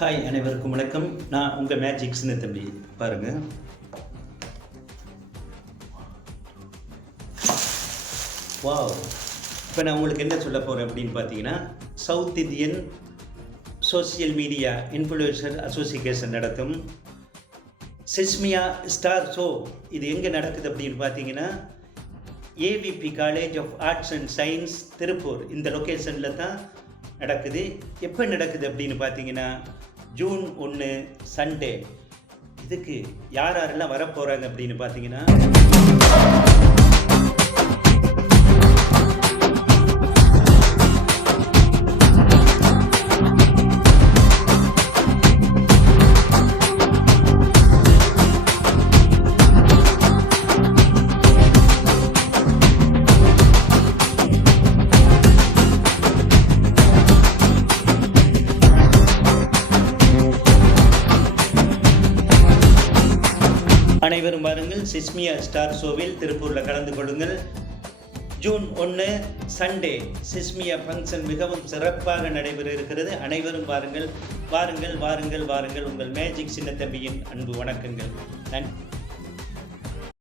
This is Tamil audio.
ஹாய் அனைவருக்கும் வணக்கம். நான் உங்கள் மேஜிக் சின்ன தம்பி. பாருங்கள், வாவ். இப்போ நான் உங்களுக்கு என்ன சொல்ல போகிறேன் அப்படின்னு பார்த்தீங்கன்னா, south Indian social media influencer association நடத்தும் செஸ்மியா ஸ்டார் ஷோ. இது எங்கே நடக்குது அப்படின்னு பார்த்தீங்கன்னா, AVP college of arts and science Tiruppur, இந்த லொக்கேஷனில் தான் நடக்குது. எப்போ நடக்குது அப்படின்னு பார்த்தீங்கன்னா, ஜூன் 1 சண்டே. இதுக்கு யாரெல்லாம் வரப்போகிறாங்க அப்படின்னு பார்த்தீங்கன்னா, அனைவரும் வாருங்கள், செஸ்மியா ஸ்டார் ஷோவில் திருப்பூரில் கலந்து கொள்ளுங்கள். ஜூன் 1 சண்டே செஸ்மியா ஃபங்க்ஷன் மிகவும் சிறப்பாக நடைபெற இருக்கிறது. அனைவரும் வாருங்கள், வாருங்கள், வாருங்கள், வாருங்கள். உங்கள் மேஜிக் சின்ன தம்பியின் அன்பு வணக்கங்கள். நன்றி.